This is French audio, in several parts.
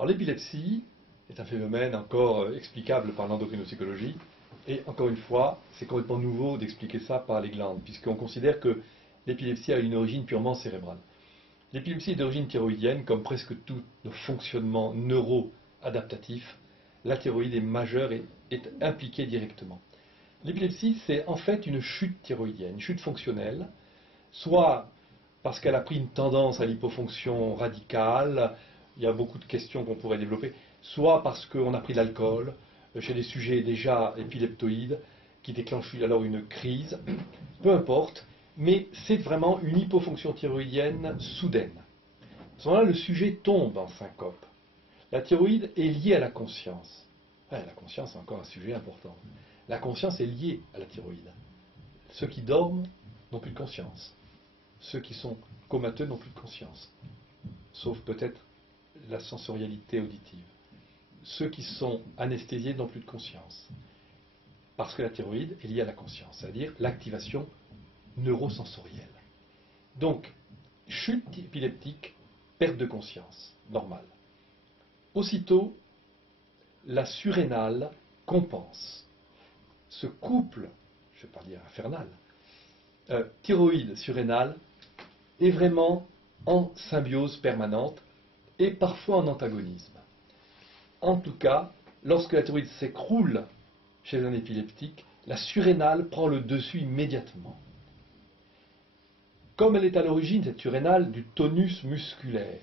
Alors l'épilepsie est un phénomène encore explicable par l'endocrinopsychologie, et encore une fois, c'est complètement nouveau d'expliquer ça par les glandes, puisqu'on considère que l'épilepsie a une origine purement cérébrale. L'épilepsie est d'origine thyroïdienne, comme presque tout le fonctionnement neuro-adaptatif. La thyroïde est majeure et est impliquée directement. L'épilepsie, c'est en fait une chute thyroïdienne, une chute fonctionnelle, soit parce qu'elle a pris une tendance à l'hypofonction radicale, il y a beaucoup de questions qu'on pourrait développer, soit parce qu'on a pris de l'alcool chez des sujets déjà épileptoïdes qui déclenchent alors une crise, peu importe, mais c'est vraiment une hypofonction thyroïdienne soudaine. À ce moment-là, le sujet tombe en syncope. La thyroïde est liée à la conscience. Ouais, la conscience, c'est encore un sujet important. La conscience est liée à la thyroïde. Ceux qui dorment n'ont plus de conscience. Ceux qui sont comateux n'ont plus de conscience. Sauf peut-être la sensorialité auditive. Ceux qui sont anesthésiés n'ont plus de conscience. Parce que la thyroïde est liée à la conscience, c'est-à-dire l'activation neurosensorielle. Donc, chute épileptique, perte de conscience, normale. Aussitôt, la surrénale compense. Ce couple, je ne vais pas dire infernal, thyroïde-surrénale est vraiment en symbiose permanente et parfois en antagonisme. En tout cas, lorsque la thyroïde s'écroule chez un épileptique, la surrénale prend le dessus immédiatement. Comme elle est à l'origine, cette surrénale, du tonus musculaire,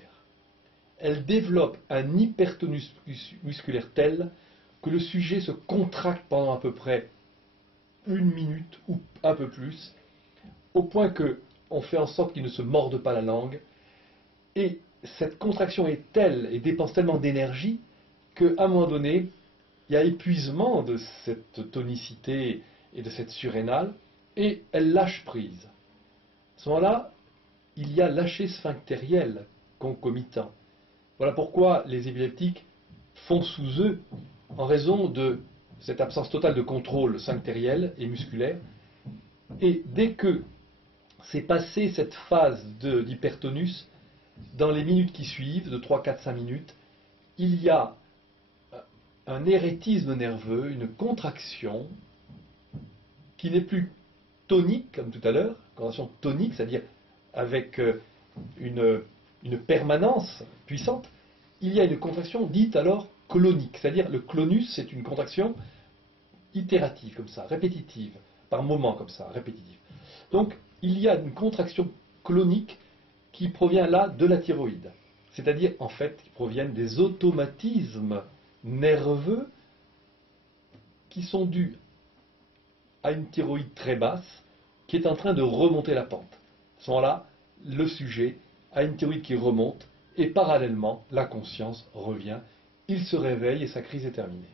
elle développe un hypertonus musculaire tel que le sujet se contracte pendant à peu près 1 minute ou un peu plus, au point qu'on fait en sorte qu'il ne se morde pas la langue. Et cette contraction est telle et dépense tellement d'énergie qu'à un moment donné, il y a épuisement de cette tonicité et de cette surrénale, et elle lâche prise. À ce moment-là, il y a lâcher sphinctériel concomitant. Voilà pourquoi les épileptiques font sous eux en raison de cette absence totale de contrôle sphinctériel et musculaire. Et dès que c'est passé cette phase d'hypertonus, dans les minutes qui suivent, de 3, 4, 5 minutes, il y a un éréthisme nerveux, une contraction qui n'est plus tonique, comme tout à l'heure, contraction tonique, c'est-à-dire avec une permanence puissante. Il y a une contraction dite alors clonique, c'est-à-dire le clonus, c'est une contraction itérative, comme ça, répétitive, par moment, comme ça, répétitive. Donc, il y a une contraction clonique qui provient là de la thyroïde, c'est-à-dire, en fait, qui proviennent des automatismes nerveux qui sont dus à une thyroïde très basse qui est en train de remonter la pente. À ce moment-là, le sujet a une thyroïde qui remonte et parallèlement, la conscience revient, il se réveille et sa crise est terminée.